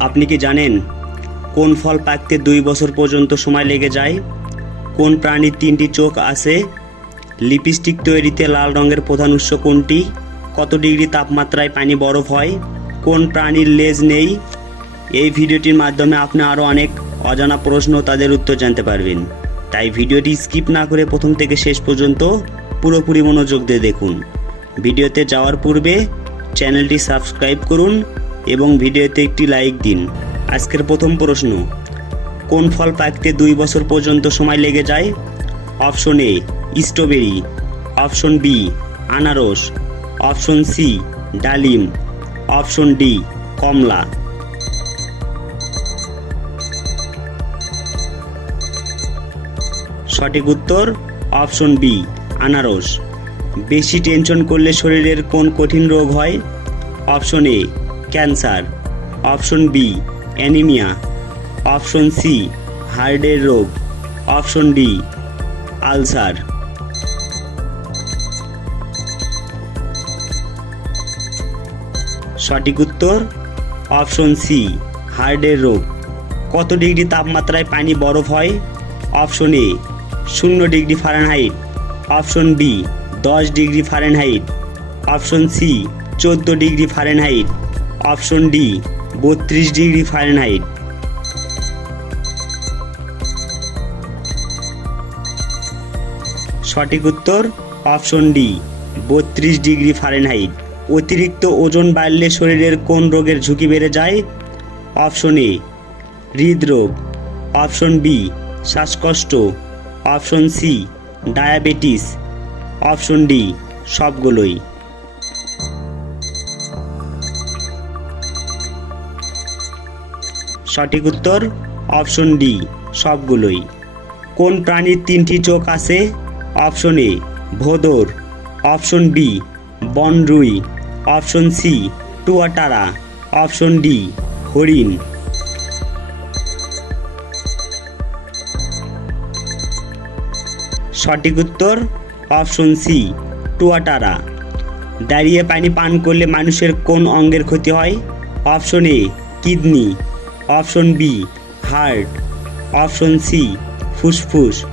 আপনি কি জানেন কোন ফল পাকতে দুই বছর পর্যন্ত সময় লেগে যায়? কোন প্রাণীর তিনটি চোখ আছে? লিপস্টিক তৈরিতে লাল রঙের প্রধান উৎস কোনটি? কত ডিগ্রি তাপমাত্রায় পানি বরফ হয়? কোন প্রাণীর লেজ নেই? এই ভিডিওটির মাধ্যমে আপনি আরও অনেক অজানা প্রশ্ন তাদের উত্তর জানতে পারবেন। তাই ভিডিওটি স্কিপ না করে প্রথম থেকে শেষ পর্যন্ত পুরোপুরি মনোযোগ দিয়ে দেখুন। ভিডিওতে যাওয়ার পূর্বে চ্যানেলটি সাবস্ক্রাইব করুন এবং ভিডিওতে একটি লাইক দিন। আজকের প্রথম প্রশ্ন, কোন ফল পাকতে দুই বছর পর্যন্ত সময় লেগে যায়? Option A, strawberry. Option B, আনারস। অপশন সি, ডালিম। অপশন ডি, কমলা। সঠিক উত্তর, অপশন বি, আনারস। বেশি টেনশন করলে শরীরের কোন কঠিন রোগ হয়? Option A cancer, option B, anaemia, option C, হার্টের রোগ, অপশন ডি, আলসার। সঠিক উত্তর, অপশন সি, হার্টের রোগ। কত ডিগ্রি তাপমাত্রায় পানি বরফ হয়? অপশন এ, শূন্য ডিগ্রি ফারেনহাইট। অপশন বি, দশ ডিগ্রি ফারেনহাইট। অপশন সি, চোদ্দ ডিগ্রি ফারেনহাইট। অপশন ডি, বত্রিশ ডিগ্রি ফারেনহাইট। সঠিক উত্তর অপশন ডি, বত্রিশ ডিগ্রি ফারেনহাইট। অতিরিক্ত ওজন বাড়লে শরীরের কোন রোগের ঝুঁকি বেড়ে যায়? অপশন এ, হৃদরোগ। অপশন বি, শ্বাসকষ্ট। Option C, diabetes. Option D, সবগুলোই। সঠিক উত্তর, অপশন ডি, সবগুলোই। কোন প্রাণীর তিনটি চোখ আছে? অপশন এ, ভোদর। Option B, বনরুই। Option C, tuatara. Option D, হরিণ। সঠিক উত্তর, অপশন সি, টুয়াটারা। দাঁড়িয়ে পানি পান করলে মানুষের কোন অঙ্গের ক্ষতি হয়? Option A, kidney. Option B, heart. Option C, ফুসফুস।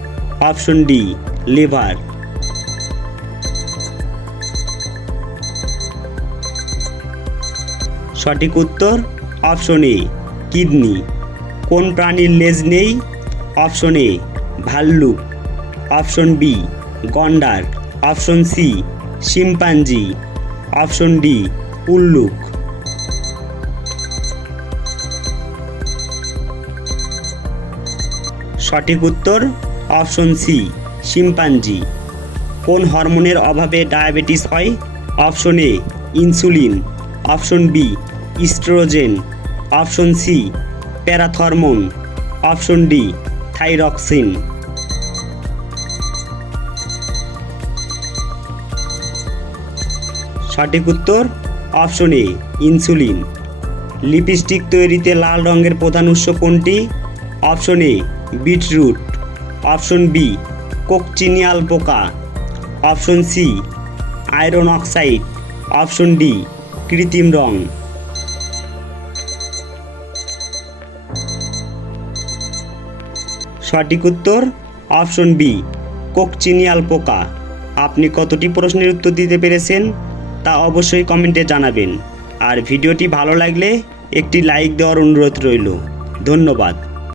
Option D, liver. সঠিক উত্তর, অপশন এ, কিডনি। কোন প্রাণীর লেজ নেই? অপশন এ, ভাল্লুক। অপশন বি, গন্ডার। Option C, chimpanzee. Option D, উল্লুক। সঠিক উত্তর, অপশন সি, শিম্পাঞ্জি। কোন হরমোনের অভাবে ডায়াবেটিস হয়? Option A, insulin. Option B, oestrogen. Option C, parathormone. Option D, thyroxine. সঠিক উত্তর, অপশন এ, ইনসুলিন। লিপস্টিক তৈরিতে লাল রঙের প্রধান উৎস কোনটি? Option A beetroot, option B cochineal পোকা option C, iron oxide, option D, কৃত্রিম রং। সঠিক উত্তর, অপশন বি কোকচিনিয়াল পোকা আপনি কতটি প্রশ্নের উত্তর দিতে পেরেছেন তা অবশ্যই কমেন্টে জানাবেন। আর ভিডিওটি ভালো লাগলে একটি লাইক দেওয়ার অনুরোধ রইল। ধন্যবাদ।